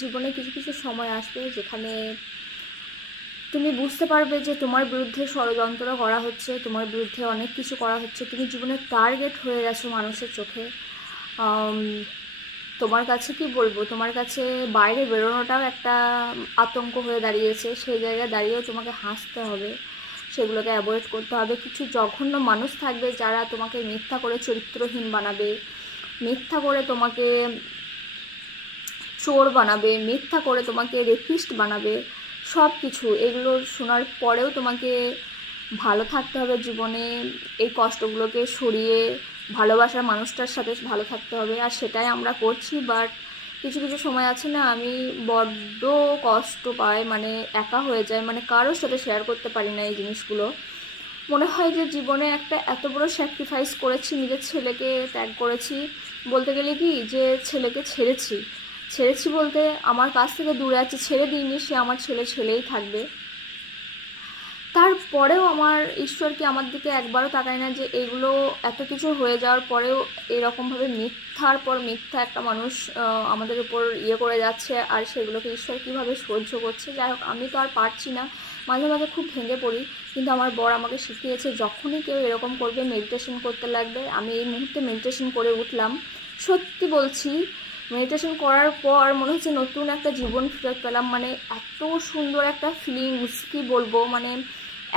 জীবনে কিছু কিছু সময় আসবে যেখানে তুমি বুঝতে পারবে যে তোমার বিরুদ্ধে ষড়যন্ত্র করা হচ্ছে, তোমার বিরুদ্ধে অনেক কিছু করা হচ্ছে, তুমি জীবনের টার্গেট হয়ে গেছো মানুষের চোখে। আম, তোমার কাছে কি বলবো, তোমার কাছে বাইরে বেরোনোটাও একটা আতঙ্ক হয়ে দাঁড়িয়েছে। সেই জায়গায় দাঁড়িয়েও তোমাকে হাসতে হবে, সেগুলোকে অ্যাভয়েড করতে হবে। কিছু জঘন্য মানুষ থাকবে যারা তোমাকে মিথ্যা করে চরিত্রহীন বানাবে, মিথ্যা করে তোমাকে চোর বানাবে, মিথ্যা করে তোমাকে রেপিস্ট বানাবে। সব কিছু এগুলো শোনার পরেও তোমাকে ভালো থাকতে হবে জীবনে, এই কষ্টগুলোকে সরিয়ে ভালোবাসার মানুষটার সাথে ভালো থাকতে হবে। আর সেটাই আমরা করছি। বাট কিছু কিছু সময় আছে না, আমি বড্ড কষ্ট পাই, মানে একা হয়ে যায়, মানে কারোর সাথে শেয়ার করতে পারি না এই জিনিসগুলো। মনে হয় যে জীবনে একটা এত বড় স্যাক্রিফাইস করেছি, নিজের ছেলেকে ত্যাগ করেছি। বলতে গেলে কি, যে ছেলেকে ছেড়েছি, ছেড়েছি বলতে আমার কাছ থেকে দূরে আছে, ছেড়ে দিইনি, সে আমার ছেলে ছেলেই থাকবে। তারপরেও আমার ঈশ্বর কি আমার দিকে একবারও তাকায় না যে এগুলো এত কিছু হয়ে যাওয়ার পরেও এরকমভাবে মিথ্যার পর মিথ্যা একটা মানুষ আমাদের উপর করে যাচ্ছে, আর সেগুলোকে ঈশ্বর কীভাবে সহ্য করছে। যাই হোক, আমি তো আর পারছি না, মাঝে মাঝে খুব ভেঙে পড়ি। কিন্তু আমার বর আমাকে শিখিয়েছে যখনই কেউ এরকম করবে মেডিটেশন করতে লাগবে। আমি এই মুহূর্তে মেডিটেশন করে উঠলাম, সত্যি বলছি। মেডিটেশন করার পর মনে হচ্ছে নতুন একটা জীবন ফিরে পেলাম। মানে এত সুন্দর একটা ফিলিংস, কী বলবো, মানে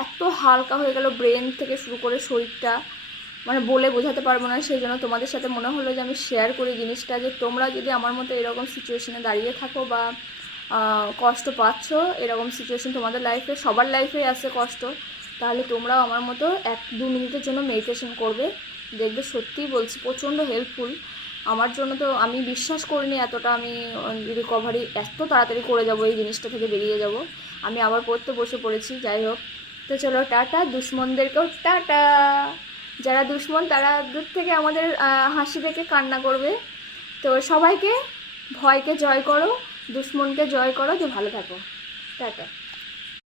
এত হালকা হয়ে গেল ব্রেন থেকে শুরু করে শরীরটা, মানে বলে বোঝাতে পারবো না। সেই জন্য তোমাদের সাথে মনে হলো যে আমি শেয়ার করি জিনিসটা, যে তোমরা যদি আমার মতো এরকম সিচুয়েশনে দাঁড়িয়ে থাকো বা কষ্ট পাচ্ছ, এরকম সিচুয়েশন তোমাদের লাইফে, সবার লাইফে আছে কষ্ট, তাহলে তোমরাও আমার মতো 1-2 মিনিটের জন্য মেডিটেশন করবে। দেখবে সত্যিই বলছি প্রচণ্ড হেল্পফুল। আমার জন্য তো আমি বিশ্বাস করিনি এতটা আমি রিকভারি এত তাড়াতাড়ি করে যাব, এই জিনিসটা থেকে বেরিয়ে যাব। আমি আবার পড়তে বসে পড়েছি। যাই হোক, তো চলো টাটা, দুশ্মনদেরকেও টাটা। যারা দুশ্মন তারা দূর থেকে আমাদের হাসি দেখে কান্না করবে। তো সবাইকে ভয়কে জয় করো, দুশ্মনকে জয় করো, যে ভালো থাকো। টাটা।